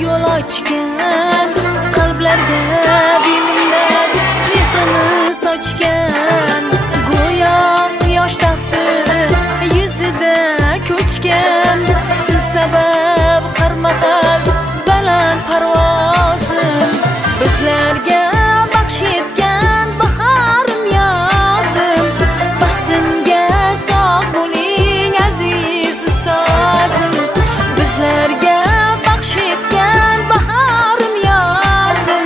yo'l ochgan, qalblarga beminnat mehrini sochgan. Go'yo yosh tafti yuzida ko'chgan, siz sabab qarmaqal baland parvozim, bizlarga baxsh etgan bahorim yozim. Baxtimga sog' bo'ling aziz ustozim, bizlarga baxsh etgan bahorim yozim.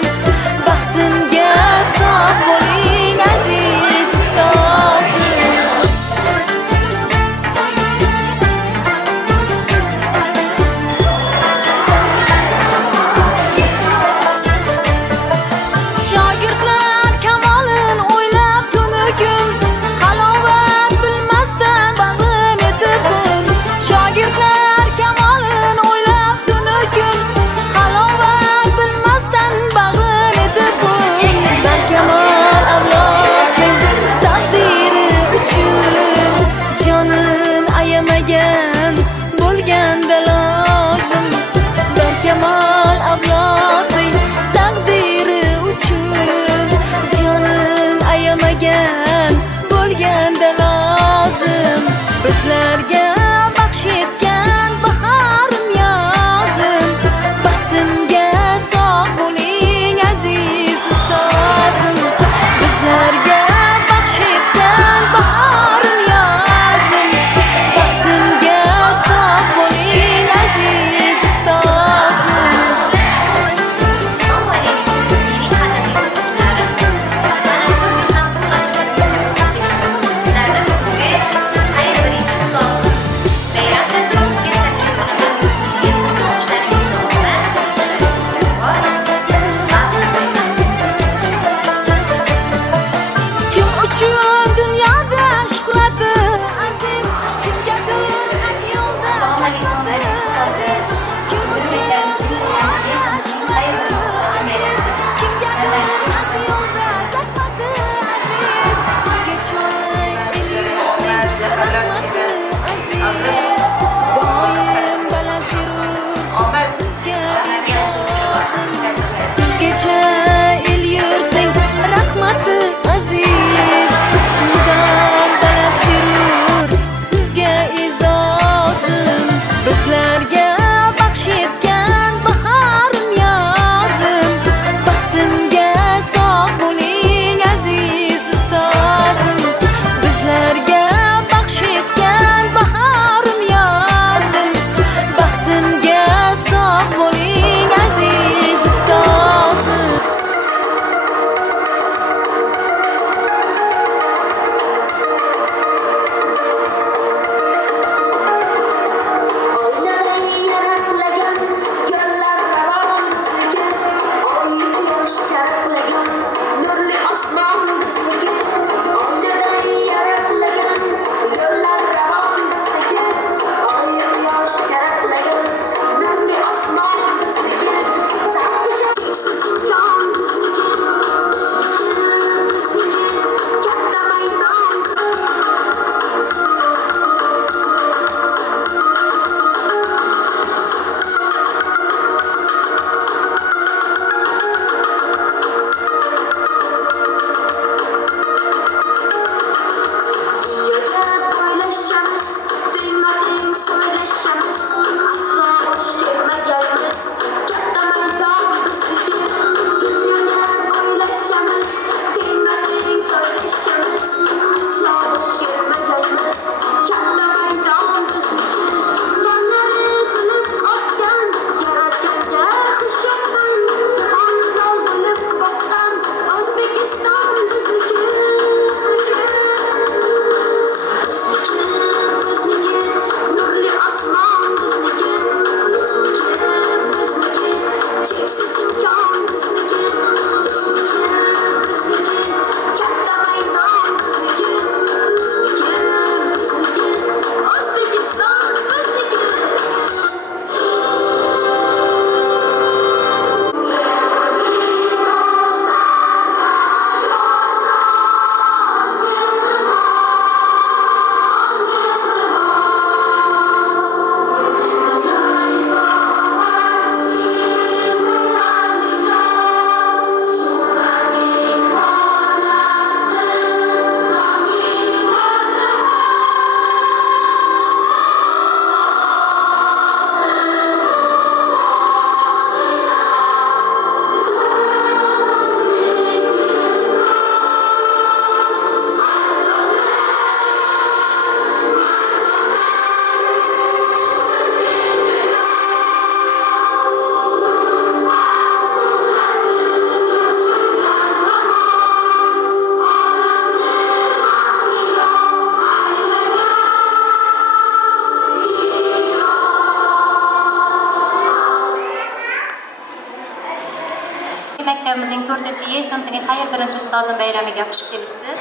maktabimizning 4-Y sinfining xayr birinchi ustozim bayramiga xush kelibsiz.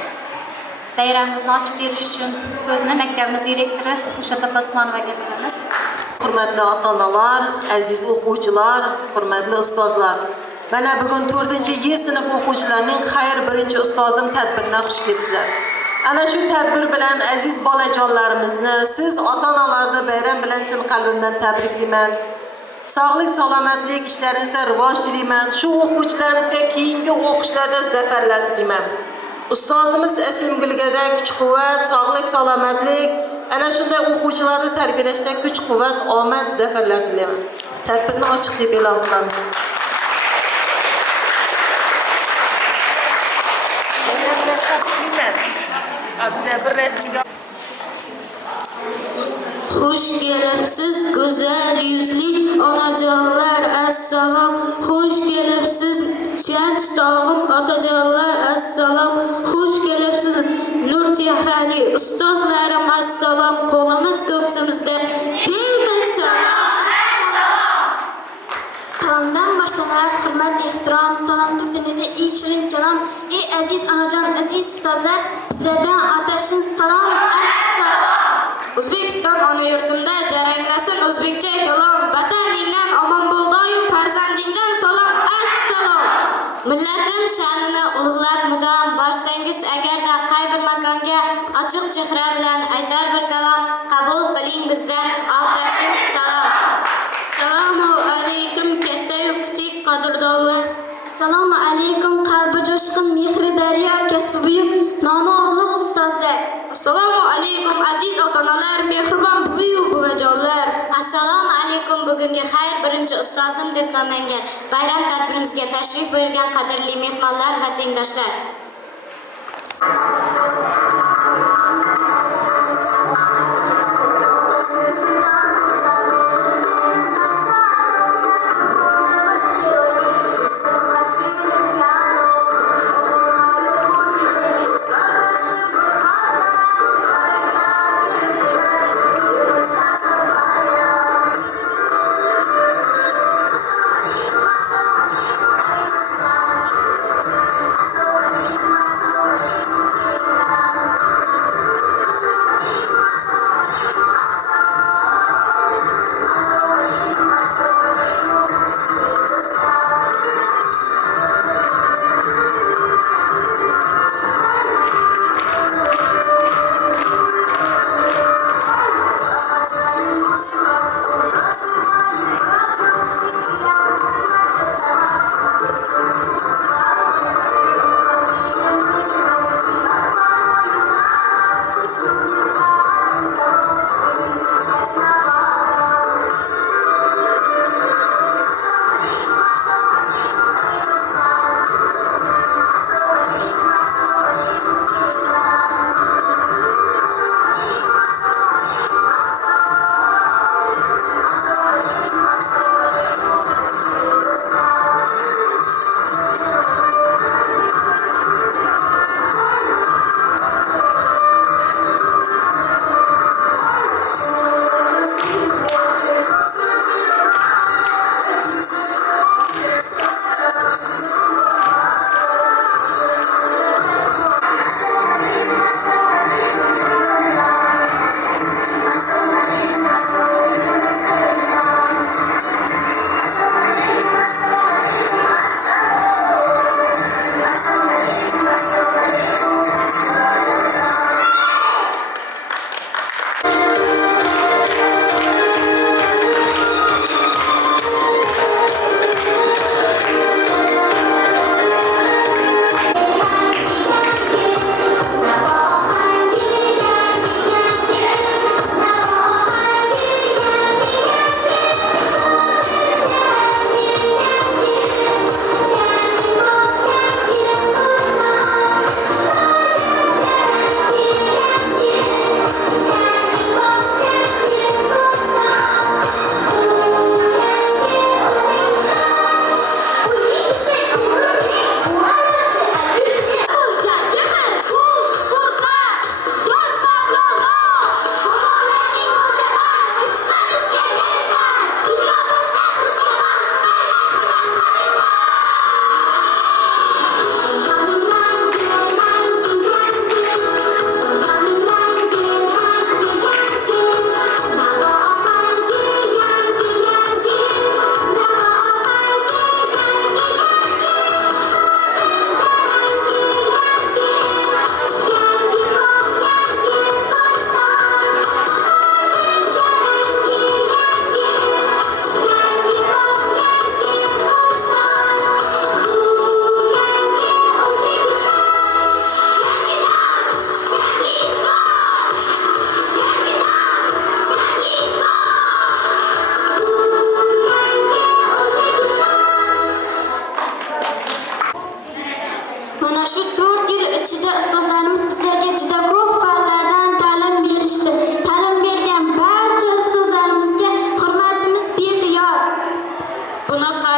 Bayramimizni ochib berish uchun so'zni maktabimiz direktori Mushatta Osmonovaga beramiz. Hurmatli ota-onalar, aziz o'quvchilar, hurmatli ustozlar. Mana bugun 4-Y sinf o'quvchilarining xayr birinchi ustozim tadbiriga xush kelibsizlar. Ana shu tadbir bilan aziz bolajonlarimizni siz ota-onalarni bayram bilan chin qalbimdan tabriklayman. Sog'lik, salomatlik ishlaringizda rivoj tilayman. Shu o'quvchilarimizga keyingi o'qishlarda zafarlar tilayman. Ustozimiz Asimgulga kuch-quvvat, sog'lik, salomatlik, ana shunday o'quvchilarni tarbiyalashda kuch-quvvat, omad, zafarlar tilayman. Tadbirni ochiq deb e'lon qilamiz. Xush kelibsiz go'zal yuzli onajonlar, assalom. Xush kelibsiz suyanch tog'im otajonlar, assalom. Xush kelibsiz nur chehrali ustozlarim, assalom. Qo'limiz ko'ksimizda deymiz salom, assalom. Salomdan boshlanib hurmat, ehtirom, salom taqdimida ey shirin kalom, ey aziz onajon, aziz ustozlar, sizlardan otashin salom, assalom. O'zbekiston ona yurtimda jaranglasin o'zbekcha kalom, vataningdan omon bo'l doim, farzandingdan salom, assalom. Millatim sha'nini ulug'lab mudom, borsangiz agarda qay bir makonga ochiq chehra bilan aytar bir kalom, qabul qiling bizdan otashin salom. Assalomu alaykum katta-yu kichik qadrdonlar. Assalomu alaykum qalbi jo'shqin mehri daryo, kasbi buyuk nomi ulug' ustozlar. Assalomu alaykum aziz ota-onalar, mehribon buvi-yu buvajonlar. Assalomu alaykum bugungi xayr birinchi ustozim deb nomlangan bayram tadbirimizga tashrif buyurgan qadrli mehmonlar va tengdoshlar.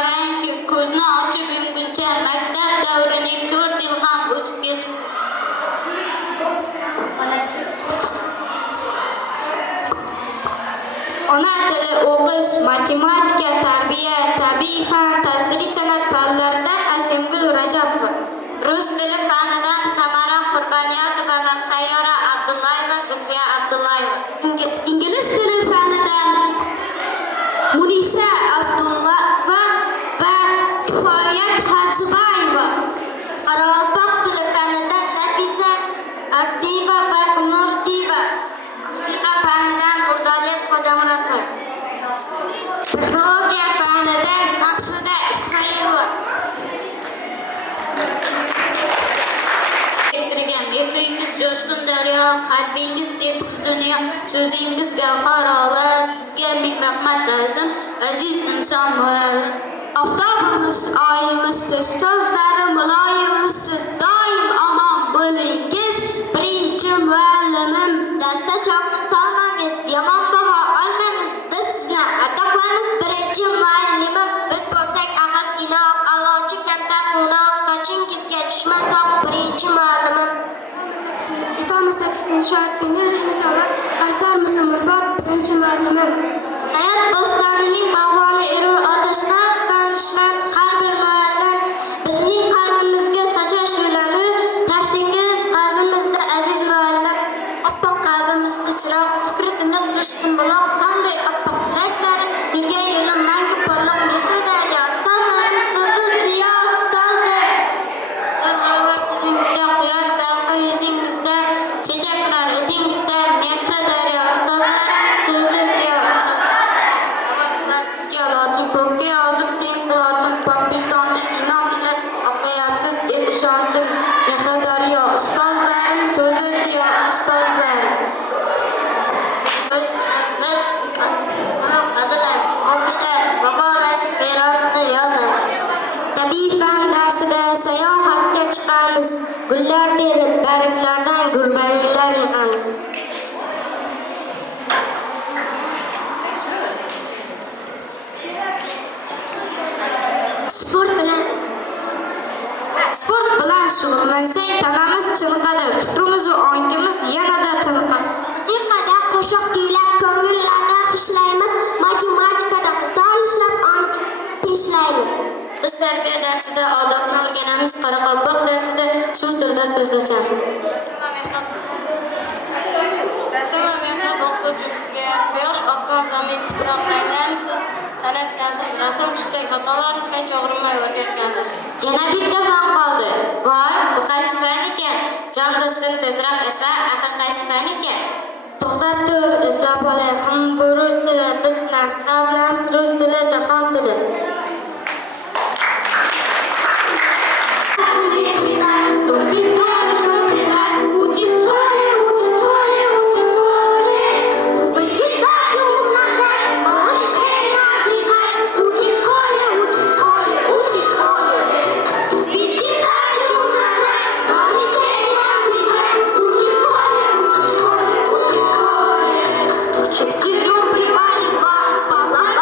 Vaholanki ko'zni ochib yumguncha maktab davrining 4 yil ham o'tib ketdi. Ona tili o'qish, matematika, tarbiya, tabiiy fan, tasviriy san'at fanlarida Azimgul Rajabova. Rus tili fanidan Tamara Qurbaniyazova va Sayyora Abdullayeva, Zulfiya Abdullayeva. Ingliz tili fanidan Munisa Abdullayeva va Kifoyat Hojibayeva. Qoraqalpoq tili fanidan Nafisa Abdiyeva va Nurdiyeva. Musiqa fanidan Urdolet Xo'jamuratova. Texnologiya fanidan Maqsuda Ismoilova. Mehringiz jo'shqin daryo, qalbingiz tepsi dunyo, so'zingiz gavhar ola. Sizga ming rahmat lazim, aziz inson muallim. Oftobimiz, oyimiz siz, so'zlari muloyimimiz siz, doim omon bo'lingiz. Birinchi muallimim, darsda cho'qqa solmaymiz, yomon baho olmaymiz. Biz sizni adoqlaymiz, birinchi muallimim. Biz bo'lsak ahil inoq, a'lochi kamtar munoq, sochingizga tushmasoq, birinchi muallimim. Hayot bo'stonining bog'boni erur otashlar, donishlar, har bir muallim bizning qalbimizga sochar shu'lani. Taftingiz qalbimizda aziz muallim. Oppoq qalbimizda chiroq, fikri tiniq, jo'shqin buloq, qanday oppoq tilaklari, nega yo'lim mangu porloq mehri daryo. Ustozlarim so'zi ziyo ustozlar. Darhaqiqat sizingizda quyosh balqir yuzingizda, chechaklar izingizda, mehri daryo. Ustozlarim so'zi ziyo ustozlar. Havas qilar sizga lojim ko'kka yozib, teng qilojim pok vijdonli inom ila oqayapsiz el ishonchim, mehri daryo. Ustozlarim so'zi ziyo ustozlar. Tabiiy fan darsida sayohatga chiqamiz, gullar terib, barglardan gurbaliklar yig'amiz. Sport bilan shug'ullansak, tanamiz chiniqadi, fikrimiz va ongimiz yanada tiniqadi. Musiqada qo'shiq kuylab, ko'ngillarni xushlaymiz, matematikada misol ishlab, ong teshlaymiz. Biz tarbiya darsida odobni o'rganamiz, qoraqalpoq darsida shu tilda so'zlashamiz. Rasm va mehnat o'qituvchimizga quyosh, osmon, zamin, tuproq ranglarni siz tanitgansiz, rasm chizsak xatolarni hech og'rimay o'rgatgansiz. Yana bitta fan qoldi. Voy, bu qaysi fan ekan? Jon do'stim tezroq esa, axir qaysi fan ekan? To'xtab tur, izlab olay. Bu rus tili, biz bilan hisoblamiz, rus tili, jahon tili. Привалит вам, познать,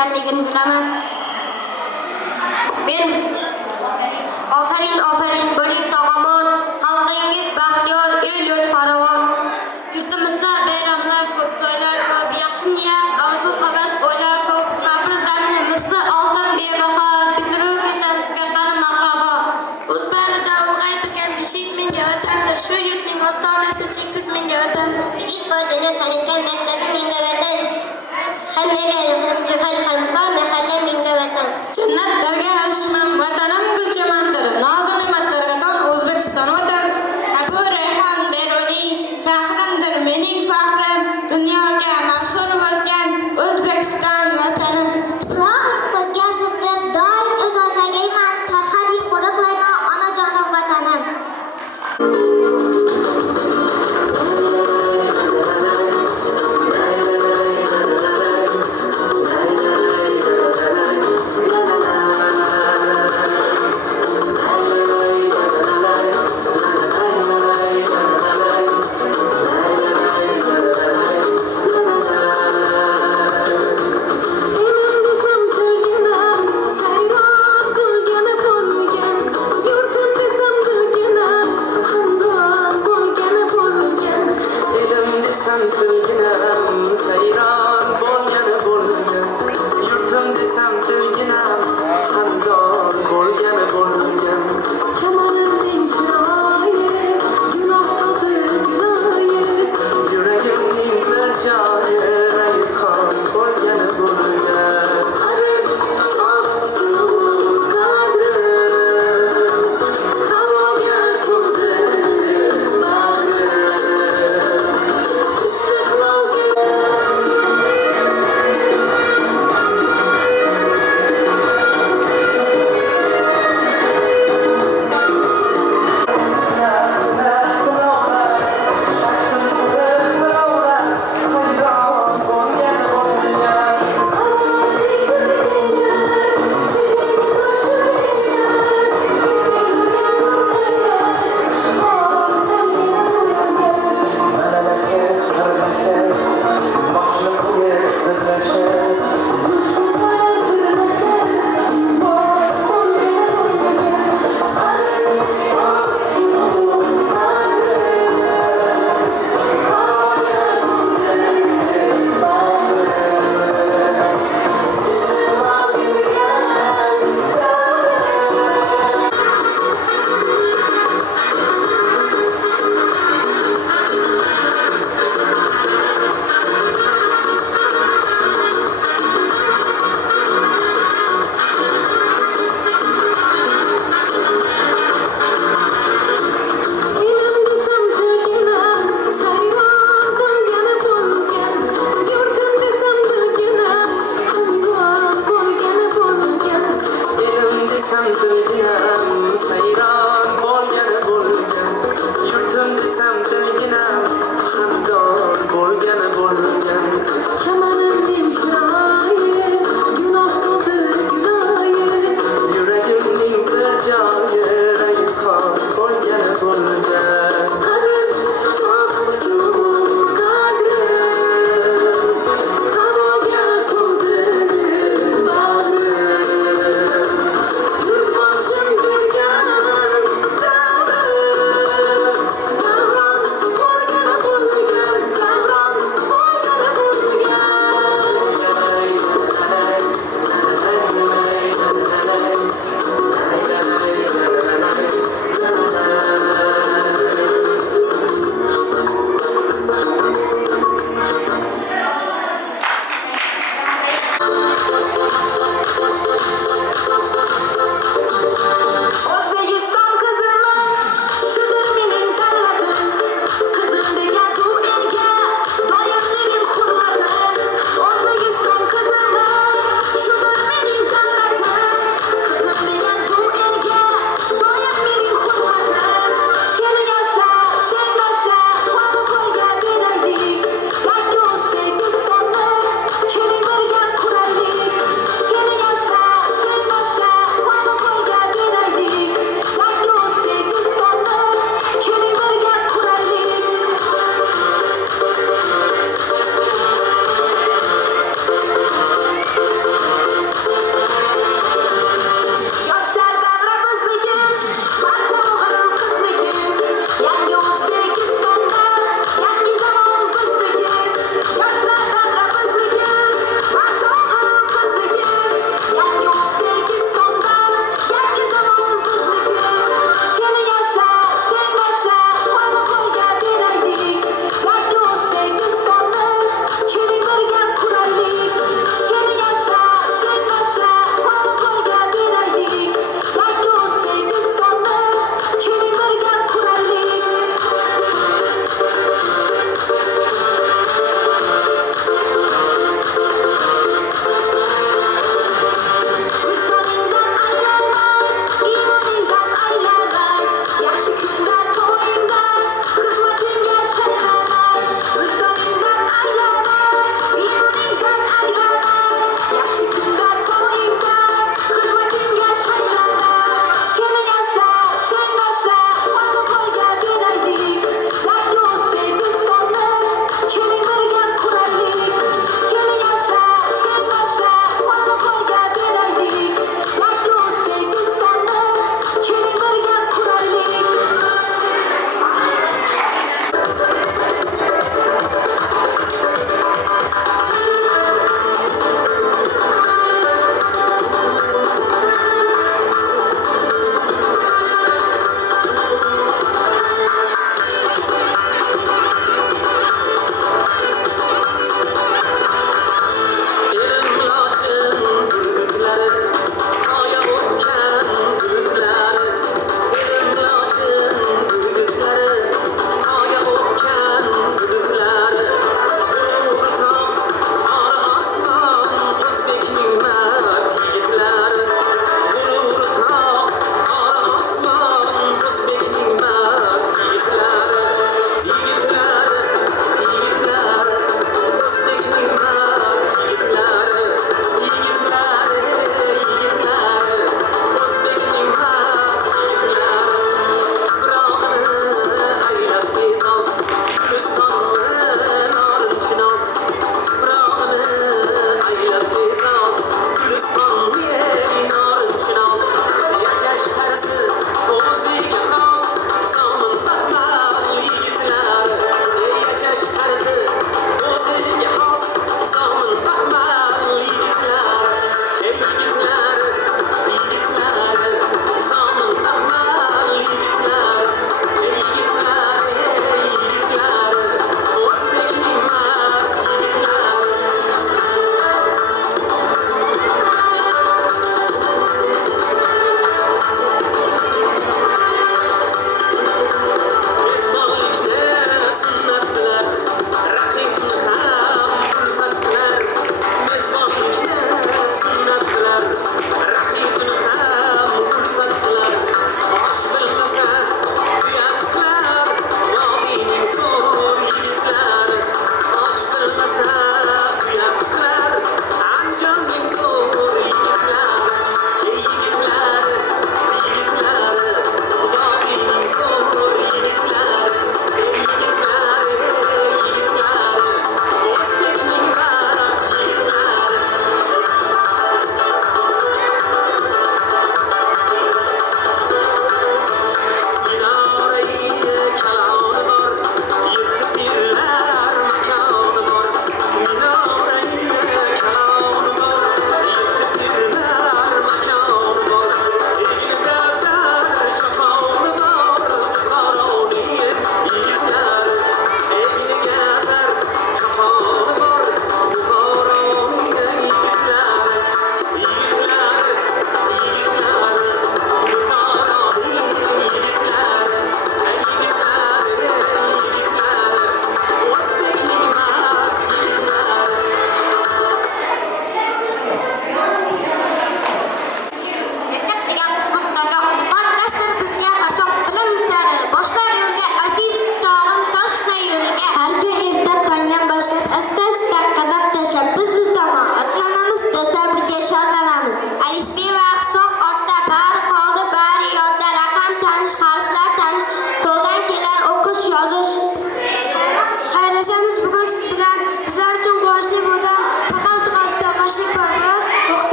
ekanligini bilaman. Men ofarin bo'ling sog'omon, xalqingiz baxtiyor, el yurt farovon. Yurtimizda bayramlar ko'p, to'ylar ko'p, yaxshi niyat, orzu havas, o'ylar ko'p. Har bir damni misli oltin bebaho, bitiruv kechamizga qani mahrabo. O'z barida ulg'aytirgan beshik menga vatandir, shu yurtning ostonasi cheksiz menga vatan. Yigit bo'rdini tanitgan maktabi menga vatan. Hammaga juhal hamkor mahalla menga vatan. Jannatlarga alishmam, vatanim gulchamandir, nozik ne'matlarga to'la O'zbekiston vatan. Abu Rayhon Beruniy, faxrimdir mening faxrim, dunyoga mashhur bo'lgan O'zbekiston vatanim. Tuproq ko'zga surtib, doim e'zozlagayman, sarhading qo'riqlayman, onajonim vatanim.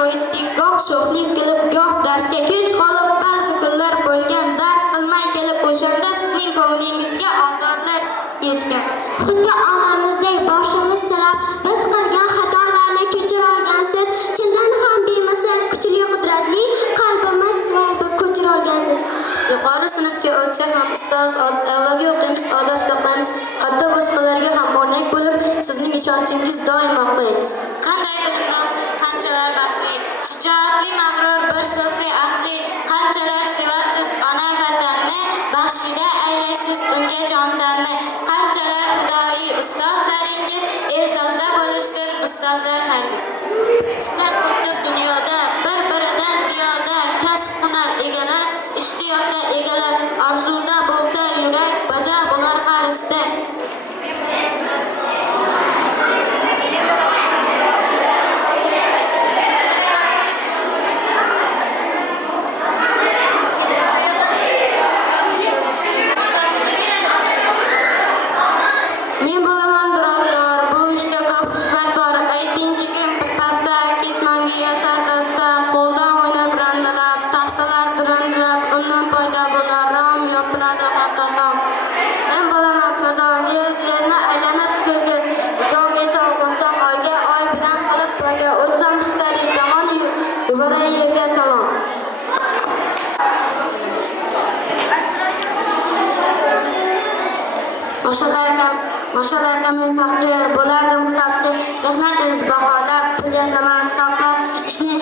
qo'ydik, goh sho'xlik qilib, goh darsga kech qolib, ba'zi kunlar bo'lgan dars qilmay kelib, o'shanda sizning ko'nglingizga ozorlar yetgan. Xuddi onamizdek boshimiz silab, biz qilgan xatolarni kechira olgansiz, chindan ham bemisl kuchli qudratli qalbimiz ko'chira olgansiz. Yuqori sinfga o'tsak ham ustoz avlodga o'qiymiz, odob saqlaymiz, hatto boshqalarga ham o'rnak bo'lib, sizning ishonchingiz doim oqlaymiz. Qanday bilimdonsiz, qanchalar baxtli, shijoatli, mag'rur, bir so'zli, aqli, qanchalar sevasiz ona vatanni, baxshida aylaysiz unga jondanni, qanchalar fidoyi ustozlaringiz, e'zozda bo'lishsin ustozlar hariz. Sizlar ko'pdir dunyoda, bir-biridan ziyoda, kasb hunar egalar, ishtiyoqqa egalar, arzuda bo'lsa yurak, baja bo'lar har isda. Men bo'laman durador, bu ishda ko'p hikmat bor. Aytingchi kim pasta, ketmonga yasar dasta, qo'ldan o'ynab randalab, taxtalar dirandilab, undan paydo bo'lar rom, yopiladi hatto. Men bo'laman fazoli, yerni aylanib ko'rgil, jonga so'qonsam oyga, oy bilan qilib poyga, o'tsam ustalik zamon yuboray yerga salom. Mashalarga men taqchi, bo'lardim hisobchi, mehnat iz baholab, pul yasaman hisoblab, ishni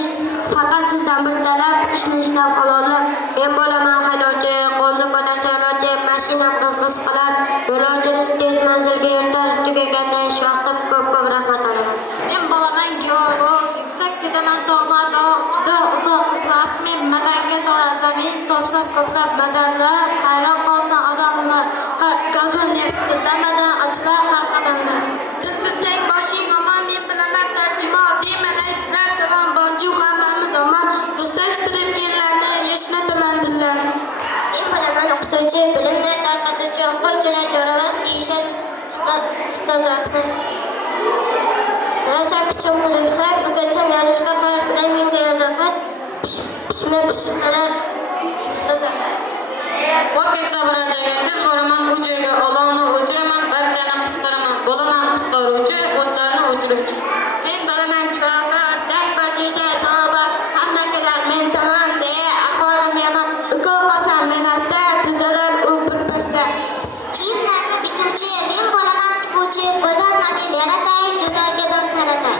faqat sizdan bir talab, ishni ishlab halollab. Men bo'laman haydovchi, qo'lni ko'tarsa yo'lovchi, mashinam g'iz-g'iz qilar, yo'lovchi tez manzilga yurtar, tugagandan ish vaqtim ko'p-ko'p rahmat olaman. Men bo'laman geolog, yuksak kezaman tog'ma-tog', juda uzoq izlab, men madanga to'la zamin, to'plab madanlar, hayron qolsin odamlar, gazon neft tizamadan ochlar har qadamda. Siz bilsang boshing omon, men bilaman tarjimon, deyman sizlar salom, bonju hammamiz omon, do'stlashtirib yerlarni, yashnataman dillarni. Men bo'laman o'qituvchi, bilimni tarqatuvchi, o'quvchilar jo'ravas deyishasiz ustoz rahmat. Rosa kuchim qilibsam, o'rgatsam yozishga qarab, menga yazofat, pishmalar ustoz rahmat. Vaqt ketsa barajaga tez boraman, u joyga olovni o'chiraman, barchani qutqaraman, bo'laman qutqaruvchi, o'tlarni o'chiruvchi. Men bo'laman shifokor, dard barchaga tavba, hamma kelar men tomon deya ahvolim yomon, ukol qolsam menasda, tuzalar u birpasda. Kiyimlarni bituvchi, men bo'laman tikuvchi, go'zal model yaratay, judoga dam taratay.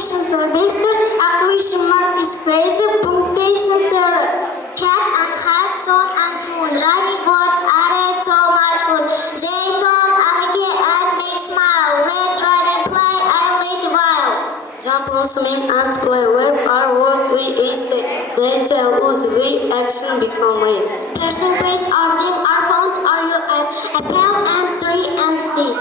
Occupation Sylvester. Acquisition mark is crazy. Punctuation zero. Cat and hat, son and fool. Rhyming words are so much fun. They sound alligator and make smile. Let's rhyme and play and let wild. Jump on swim and play. Where are words we stay? They tell us we action become real. Person, place, or thing are found. Are you at a pal and tree and sea?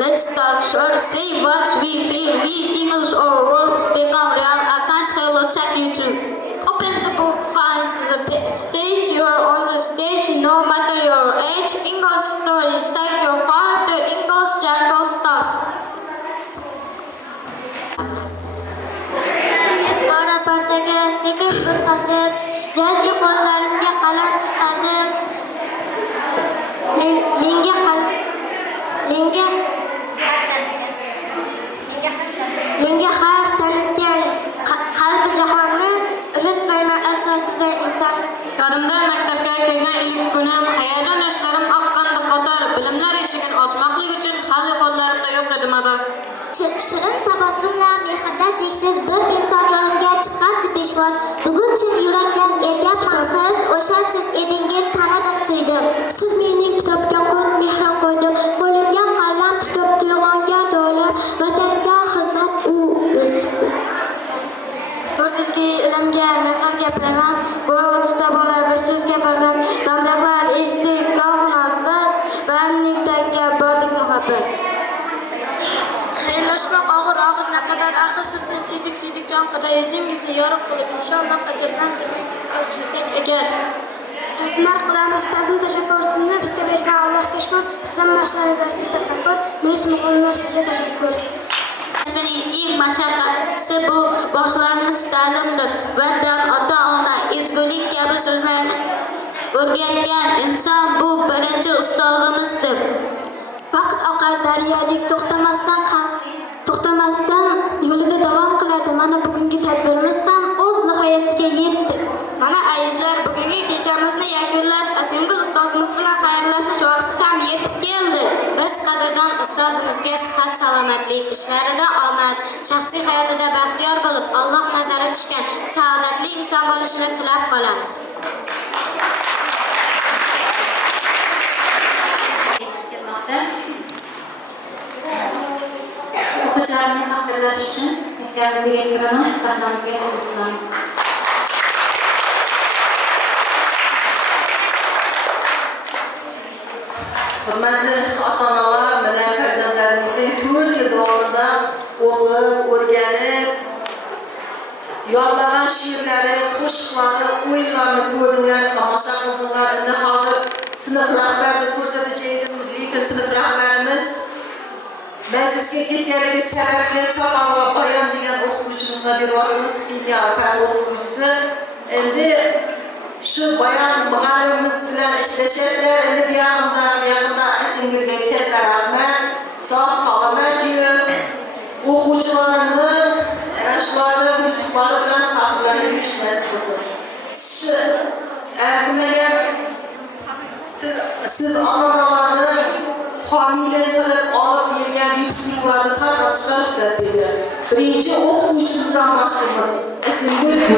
Let's talk short, say what we feel. We English or words become real. I can't hello check you too. Open the book, find the stage. You're on the stage, no matter your age. English stories, take your far to English jungle stop. Bora partaga sekin bir qazib, jajji qo'llarimga qalam tutqazib, menga harf tanitgan qalbi jahonni unutmayman asosida inson. Yodimda maktabga kelgan ilk kunim, hayajon yoshlarim oqqandi qator. Bilimlar eshigini ochmoqlik uchun hali qo'llarimda yo'q edi mador. Shirin tabassumlar mehrda cheksiz bir inson yo'limga chiqardi peshvoz. Bugun chin yurakdan aytyapsiz, o'sha siz edingiz, tanadim, suydim. Siz mening kitobga qo'l mehrim qo'ydim, qo'limga qalam tutib tuyg'onga to'lib, vatanga xizmat u biz. To'rtizga ilmga mehr gapiraman, go'yo o'ttizta bola bir sizga farzand. Damdaqlar eshitdik goh munosabat, barining tagiga bordik muhabbat. Xayrlashmoq og'ir naqadar, axir sizni siydik jon qadar, yuzingizni yorug' qilib inshaalloh ajablantirmaysiz qilib agar. Xizmat qilamiz, ta'zim tashakkur sizni bizga bergan Allohga shukr. Sizdan mashg'ulotlar sizga tafakkur, nurish muqimlar sizga tashakkur. Mening eng mashaqqatlisi bu boshlang'ich ta'limdir. Vatan, ota-ona, ezgulik kabi so'zlarni o'rgatgan inson bu birinchi ustozimizdir. Vaqt oqar daryodek to'xtamasdan yo'lida davom qiladi. Mana bugungi tadbirimiz ham o'z nihoyasiga yetdi. Mana azizlar, bugungi kechamizni yakunlash, Asimgul ustozimiz bilan xayrlashish vaqti ham yetib keldi. Biz qadrdon ustozimizga sihat, salomatlik, ishlarida omad, shaxsiy hayotida baxtiyor bo'lib, Alloh nazari tushgan saodatli inson bo'lishini tilab qolamiz. O'quvchilarni taqdirlash uchun maktabimizga kiraman, sahnamizga taklif qilamiz. Hurmatli ota-onalar, mana farzandlarimizning 4 yil davomida o'qib, o'rganib, yodlagan she'rlari, qo'shiqlari, o'yinlarni ko'rdinglar, tomosha qildinglar. Endi hozir sinf rahbarini ko'rsatishaydim, lekin sinf rahbarimiz majlisga kelganligi sababli Safar va Bayon degan o'qituvchimizga berib kimyo fan o'qituvchisi. Endi shu Bayon muallimimiz bilan ishlashasizlar. Endi bu yoqda Asingilga katta rahmat, sog' salomat yur. O'quvchilarimni ana shularning yutuqlari bilan faxrlanib yurish nasib qilsin. Shu arzimagan siz onalarni homiylik qilib olib bergan yukseklarni tarqatishga ruxsat berdi. Birinchi o'qituvchimizdan boshlaymiz. Ismingizga